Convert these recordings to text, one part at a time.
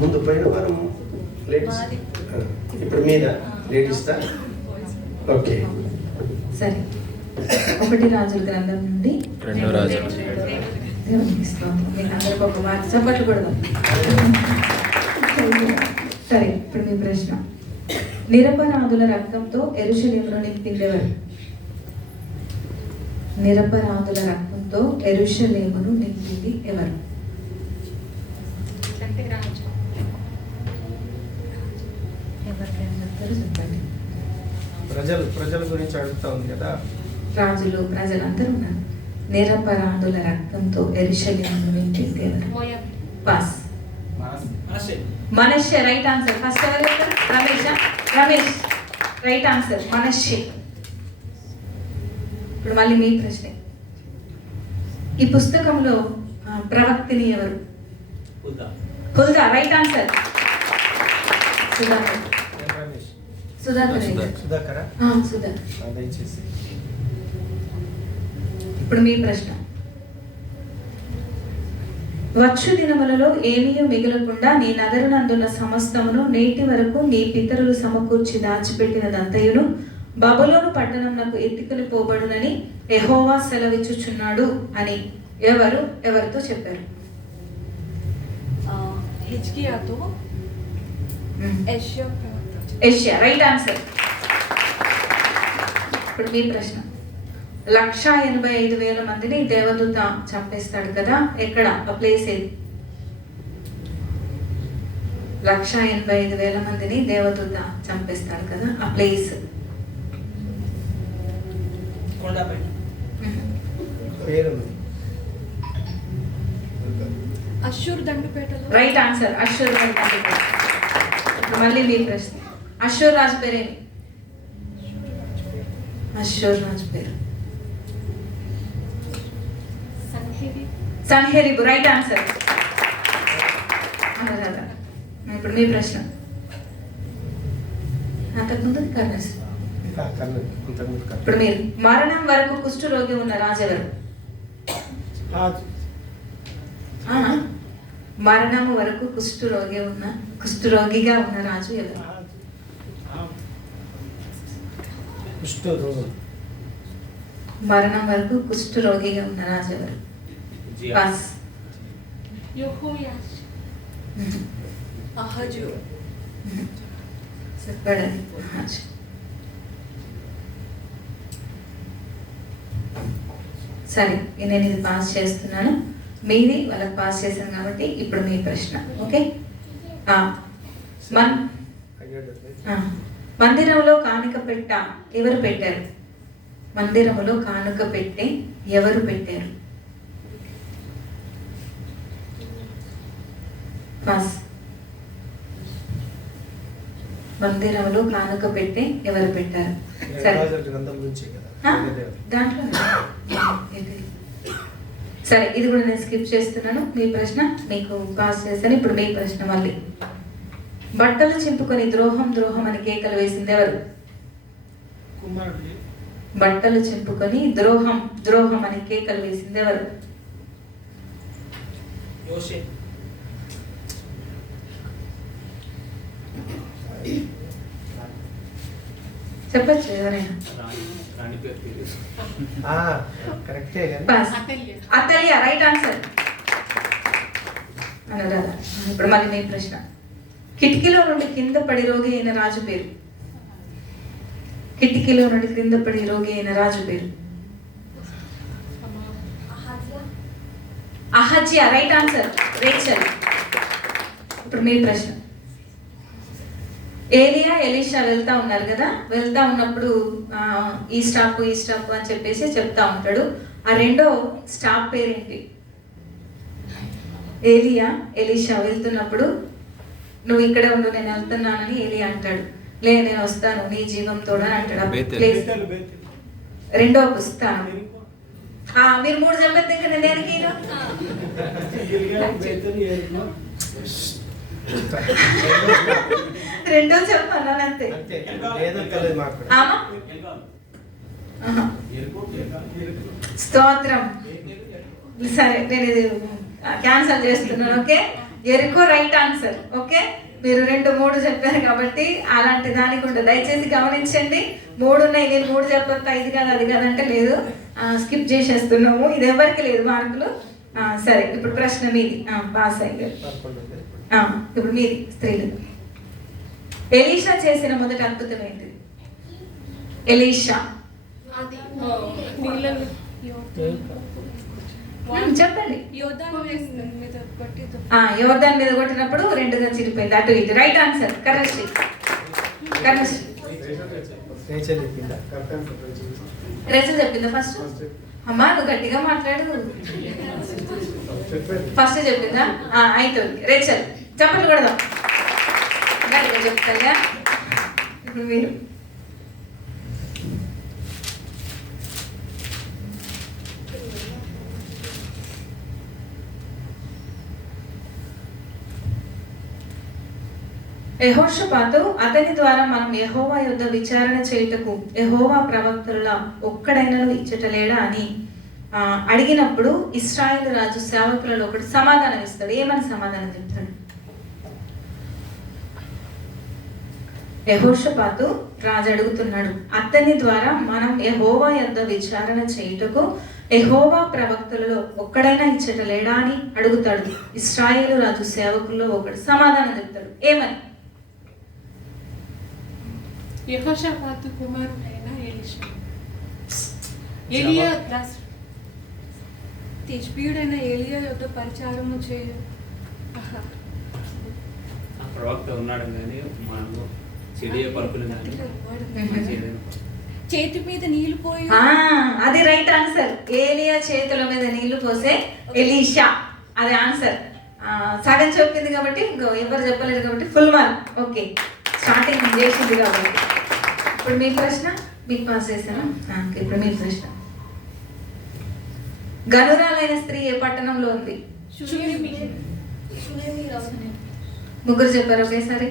ముందు పోయిన వారం లేడీస్, ఇప్పుడు మీద లేడీస్. ఓకే, సరే. 1 రాజుల గ్రంథం నుండి 2 రాజులు. అందరికి ఒక మాట చప్పట్లు కొడదాం. సరే, ఇప్పుడు మీ ప్రశ్న. నిరపరాధుల రక్తంతో యెరూషలేమును నింపిందెవరు? నిరపరాధుల రక్తంతో యెరూషలేమును నింపింది ఎవరు? చెప్పండి. ప్రజల గురించి అడుగుతా ఉంది కదా. రాజులు, ప్రజలందరూ ఉన్నారు. నిరపరాధుల రక్తంతో యెరూషలేమును నింపింది ఎవరు? పాస్. మనష్య రైట్ ఆన్సర్. ఫస్ట్ ఎవరు చెప్తారు? Ramesh right answer. మనష్య. ఇప్పుడు మళ్ళీ మీ ప్రశ్న. ఈ పుస్తకంలో ప్రవక్తిని ఎవరు? Huldah right answer. సుధాకర్. ఇప్పుడు మీ ప్రశ్న. వచ్చు దినములలో ఏమీ మిగలకుండా నీ నగరునందున్న సమస్తమును నేటి వరకు నీ పితరులు సమకూర్చి దాచిపెట్టినదంతయును బబులోను పట్టణంనకు ఎత్తుకుని పోబడునని యెహోవా సెలవిచ్చుచున్నాడు అని ఎవరితో చెప్పారు? యెషయా రైట్ ఆన్సర్. ఇప్పుడు మీ ప్రశ్న. 185,000 మందిని దేవదూత చంపేస్తాడు కదా, ఎక్కడ? ఆ ప్లేస్ ఏది? 185,000 మందిని దేవదూత చంపేస్తాడు కదా, ఆ ప్లేస్? అష్షూర్ దండుపేటలో రైట్ ఆన్సర్. అష్షూర్ దండుపేట. ఇప్పుడు మళ్ళీ మీ ప్రశ్న. అష్షూర్ రాజు పేరేమి? అష్షూర్ రాజు పేరు సన్హెరీబు రైట్ ఆన్సర్. ఇప్పుడు మీ ప్రశ్న. అంతకుముందు కర్నస్. ఇప్పుడు మీరు మరణం వరకు కుష్ఠరోగి ఉన్న రాజు ఎవరు? మరణం వరకు కుష్ఠరోగిగా ఉన్న రాజు ఎవరు? మరణం వరకు కుష్ఠరోగిగా ఉన్న రాజు ఎవరు? పాస్. చెప్పండి. సరే, నేను ఇది పాస్ చేస్తున్నాను, మీది వాళ్ళకి పాస్ చేశాను కాబట్టి ఇప్పుడు మీ ప్రశ్న. ఓకే. మందిరంలో కానుక పెట్ట ఎవరు పెట్టారు? మందిరంలో కానుక పెట్టే ఎవరు పెట్టారు? పాస్. మందిరంలో కానుక పెట్టే ఎవరు పెట్టారు? దాంట్లో సరే, ఇది కూడా నేను స్కిప్ చేస్తున్నాను. మీ ప్రశ్న మీకు పాస్ చేశాను. ఇప్పుడు మీ ప్రశ్న మళ్ళీ. బట్టలు చింపుకొని ద్రోహం అని కేకలు వేసింది ఎవరు? బట్టలు చింపుకొని ద్రోహం అని కేకలు వేసింది ఎవరు? చెప్పచ్చు ఎవరైనా. అత్తలియా రైట్ ఆన్సర్. అనరాధా. ఇప్పుడు మళ్ళీ మీ ప్రశ్న. కిటికీలో నుండి కింద పడి రోగి అయిన రాజు పేరు? కిటికీలో నుండి కింద పడి రోగి అయిన రాజు పేరు? అహజ్యా రైట్ ఆన్సర్. రేచల్. ఇప్పుడు మీ ప్రశ్న. ఏలియా ఎలీషా వెళ్తా ఉన్నారు కదా, వెళ్తా ఉన్నప్పుడు ఈ స్టాప్ అని చెప్పేసి చెప్తా ఉంటాడు. ఆ రెండో స్టాప్ పేరేంటి? ఏలియా ఎలీషా వెళ్తున్నప్పుడు నువ్వు ఇక్కడే ఉండు, నేను వెళ్తున్నానని ఏలియా అంటాడు. నేను వస్తాను నీ జీవంతో అంటాడు. రెండో పుస్తకం. మీరు 3 చెప్పేది ఇంకా నేను దేనికి? రెండో చెప్పన్నాను అంతే. స్తోత్రం. సరే, నేను ఇది క్యాన్సల్ చేస్తున్నాను. ఓకే, ఎరికో రైట్ ఆన్సర్. ఓకే, మీరు 2, 3 చెప్పారు కాబట్టి అలాంటి దానికి ఉండదు. దయచేసి గమనించండి. 3 ఉన్నాయి, నేను 3 చెప్పొస్తా, ఇది కాదు అది కాదు అంటే లేదు, స్కిప్ చేసేస్తున్నాము. ఇది ఎవరికి లేదు మార్కులు. సరే, ఇప్పుడు ప్రశ్న మీది. పాస్ అయ్యారు. ఇప్పుడు మీది స్త్రీలు. ఎలీషా చేసిన మొదటి అద్భుతం ఏంటిది? ఎలీషా చెప్పండి. యోర్దాన్ మీద కొట్టినప్పుడు 2గా చిరిపోయింది, అటు ఇటు. Right answer. కరెక్ట్. రేచల్ చెప్పిందా ఫస్ట్? అమ్మా నువ్వు గట్టిగా మాట్లాడు. ఫస్ట్ చెప్పిందా? అయితే రేచల్ చెప్పండి కూడా గట్టిగా చెప్తా. ఇప్పుడు మీరు యెహోషాపాతు అతని ద్వారా మనం యెహోవా యొద్ద విచారణ చేయుటకు యెహోవా ప్రవక్తల ఒక్కడైనను ఇచ్చటలేడా అని అడిగినప్పుడు ఇశ్రాయేలు రాజు సేవకులలో ఒకటి సమాధానం ఇస్తాడు. ఏమని సమాధానం చెప్తాడు? యెహోషాపాతు రాజు అడుగుతున్నాడు, అతని ద్వారా మనం యెహోవా యొద్ద విచారణ చేయుటకు యెహోవా ప్రవక్తలలో ఒక్కడైనా ఇచ్చటలేడా అని అడుగుతాడు. ఇశ్రాయేలు రాజు సేవకుల్లో ఒకడు సమాధానం చెప్తాడు. ఏమని? యెహోషాపాతు కుమారుడైన ఎలీషా, ఎలియా తిష్బీయుడైన ఎలియా యొద్ద పరిచారము చేయు. ప్రవక్త ఉన్నాడు కానీ మనము చెడియ పలుకులు చేతి మీద నీళ్లు పోయి. అది రైట్ ఆన్సర్. ఏలియా చేతుల మీద నీళ్లు పోసే ఎలీషా, అది ఆన్సర్. సగం చెప్పింది కాబట్టి ఇంకో ఎవరు చెప్పలేదు కాబట్టి ఫుల్ మార్క్. ఓకే, స్టార్టింగ్ చేసింది కాబట్టి. ఇప్పుడు మీ ప్రశ్న, మీకు పాస్ చేశాను. ఇప్పుడు మీ ప్రశ్న. గనురాలైన స్త్రీ ఏ పట్టణంలో ఉంది? ముగ్గురు చెప్పారు ఒకేసారి.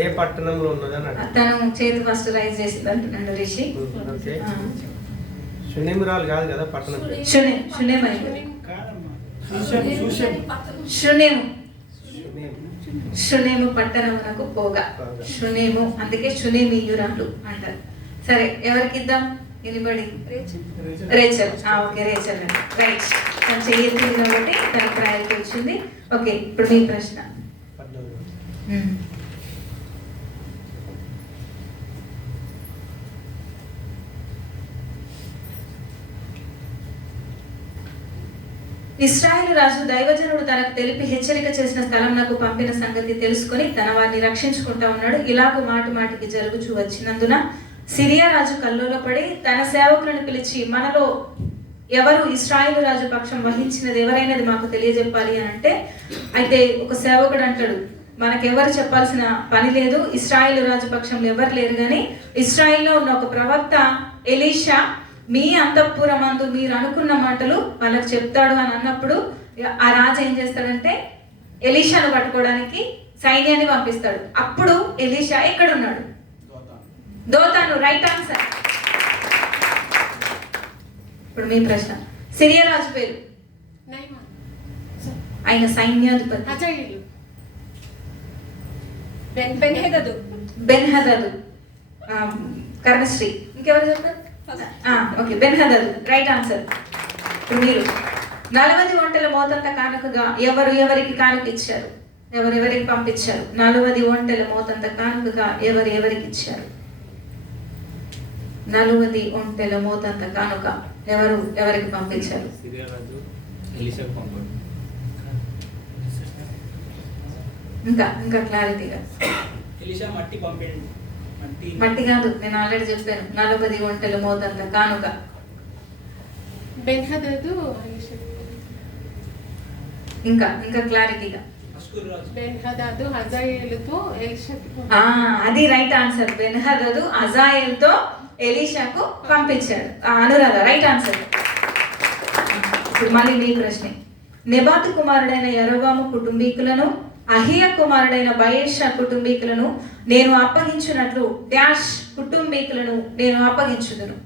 ఏ పట్టణంలో ఉన్నదని తను చేతి ఫస్ట్ రైజ్ చేసింది అంటున్నాడు రిషి. శునేమిరాలు కాదు కదా పట్టణం. శునేము పట్టణమునకు పోగా. శునేము, అందుకే శునేమీయురాలు అంటారు. సరే, ఎవరికి ఇద్దాం? ఎనిబడి? రేచల్. ఓకే, రేచల్ అండి. రైట్. తను చెయ్యింది కాబట్టి తన ప్రయారిటీ వచ్చింది. ఓకే, ఇప్పుడు మీ ప్రశ్న. ఇశ్రాయేలు రాజు దైవజనుడు తనకు తెలిపి హెచ్చరిక చేసిన స్థలం నాకు పంపిన సంగతి తెలుసుకొని తన వారిని రక్షించుకుంటా ఉన్నాడు. ఇలాగ మాటి మాటికి జరుగుచూ వచ్చినందున సిరియా రాజు కల్లోలపడి తన సేవకులను పిలిచి, మనలో ఎవరు ఇశ్రాయేలు రాజు పక్షం వహించినది ఎవరైనది మాకు తెలియజెప్పాలి అని అంటే, అయితే ఒక సేవకుడు అంటాడు, మనకెవరు చెప్పాల్సిన పని లేదు, ఇశ్రాయేలు రాజు పక్షంలో ఎవరు లేరు, కానీ ఇశ్రాయేల్లో ఉన్న ఒక ప్రవక్త ఎలీషా మీ అంతఃపురమందు మీరు అనుకున్న మాటలు వాళ్ళకి చెప్తాడు అని అన్నప్పుడు ఆ రాజు ఏం చేస్తాడంటే ఎలీషాను పట్టుకోవడానికి సైన్యాన్ని పంపిస్తాడు. అప్పుడు ఎలీషా ఎక్కడున్నాడు? దోతాను. Right answer. ఇప్పుడు మీ ప్రశ్న. సిరియా రాజు పేరు? ఆయన సైన్యాధిపతి. బెన్హదదు. కర్ణశ్రీ. ఇంకెవరు చెప్పారు? ఓకే, బెన్హదదు. Right answer. ఇప్పుడు మీరు 40 ఒంటెల మోతంత కానుకగా ఎవరికి కానుక ఇచ్చారు? ఎవరెవరికి పంపించారు? 40 ఒంటెల మోతంత కానుకగా ఎవరికి ఇచ్చారు? 40 ఒంటెల మోతంత కానుక ఎవరికి పంపించారు? ఇంకా క్లారిటీగా. మట్టి కాదు, నేను ఆల్రెడీ చెప్పాను. 40 ఒంటెల మోతంత కానుక. ఇంకా క్లారిటీగా. అది రైట్ ఆన్సర్. బెన్హదదు హజాయేలుతో ఎలీషాకు పంపించాడు. అనురాధ. Right answer. ఇప్పుడు మళ్ళీ మీ ప్రశ్న. నెబాతు కుమారుడైన యరొబాము కుటుంబీకులను అహియా కుమారుడైన బయెషా కుటుంబీకులను నేను అప్పగించినట్లు డాష్ కుటుంబీకులను నేను అప్పగించుదును.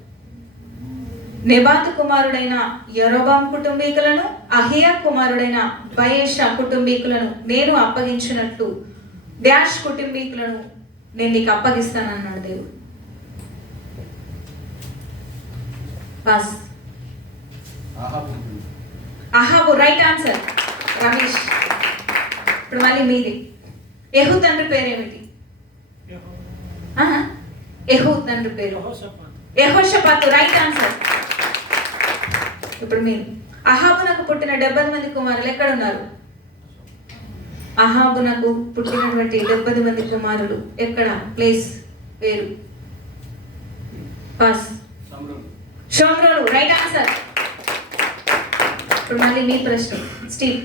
నెబాతు కుమారుడైన యరొబాం కుటుంబీకులను అహియా కుమారుడైన బయేషా కుటుంబీకులను నేను అప్పగించినట్లు డాష్ కుటుంబీకులను నేను నీకు అప్పగిస్తానన్నాడు దేవుడు. బస్ అహాబు రైట్ ఆన్సర్ రమేష్. ఇప్పుడు మళ్ళీ మీది. యెహూ తండ్రి పేరేమిటి? యెహూ తండ్రి పేరు యెహోషాపాతు రైట్ ఆన్సర్. ఇప్పుడు మీరు అహాబునకు పుట్టిన 70 మంది కుమారులు ఎక్కడ ఉన్నారు? అహాబునకు పుట్టినటువంటి 70 మంది కుమారులు ఎక్కడ? ప్లేస్ పేరు పాస్. షోమ్రోను రైట్ ఆన్సర్. ఇప్పుడు మళ్ళీ మీ ప్రశ్న స్టీవ్.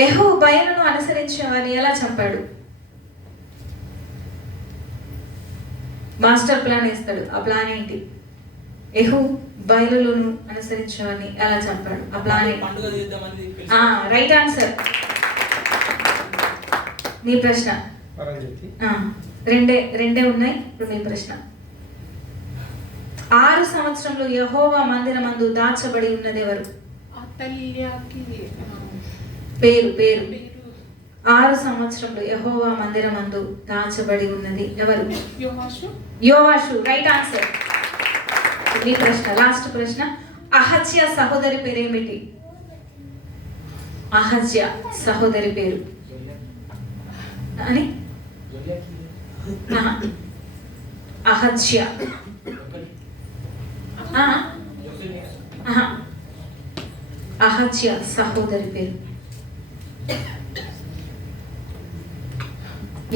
యెహూ బయలును అనుసరించిన వారిని ఎలా చంపాడు? మాస్టర్ ప్లాన్ వేస్తాడు. ఆ ప్లాన్ ఏంటి? యెహూ బయలులను అనుసరించిన వారిని ఎలా చంపాడు? ఆ ప్లాన్ రైట్ ఆన్సర్. మీ ప్రశ్న రెండే ఉన్నాయి. ఇప్పుడు మీ ప్రశ్న 6 సంవత్సరంలో యెహోవా మందిరమందు దాచబడి ఉన్నది ఎవరు? పేరు 6 సంవత్సరంలో యెహోవా మందిరమందు దాచబడి ఉన్నది ఎవరు? యోవాషు రైట్ ఆన్సర్. మీ ప్రశ్న లాస్ట్ ప్రశ్న. అహజ్యా సహోదరి పేరు ఏమిటి? అహజ్యా సహోదరి పేరు అని అహజ్యా అహజ్యా సహోదరి పేరు.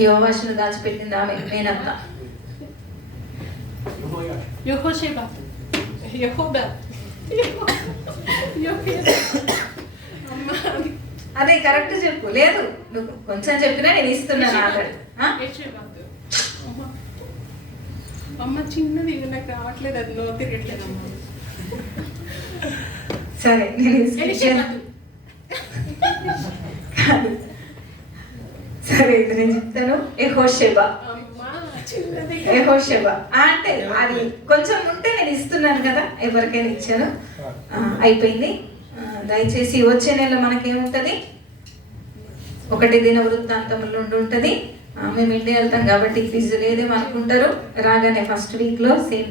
యోవాషును దాచిపెట్టింది ఆమె మేనత్త. అదే కరెక్ట్ చెప్పు. లేదు నువ్వు కొంచెం చెప్పినా నేను ఇస్తున్నాను ఆల్రెడీ. అమ్మ చిన్నది నాకు రావట్లేదు, అది నో తిరగట్లేదు అమ్మ. సరే నేను సరే ఇది నేను చెప్తాను. యెహోషెబా అంటే అది కొంచెం ఉంటే నేను ఇస్తున్నాను కదా, ఎవరికైనా ఇచ్చాను. అయిపోయింది. దయచేసి వచ్చే నెల మనకేముంటుంది? 1 దిన వృత్తాంతములు ఉంటుంది. మేము ఇండియా వెళ్తాం కాబట్టి క్విజ్ లేదేమో అనుకుంటారు. రాగానే ఫస్ట్ వీక్లో సేమ్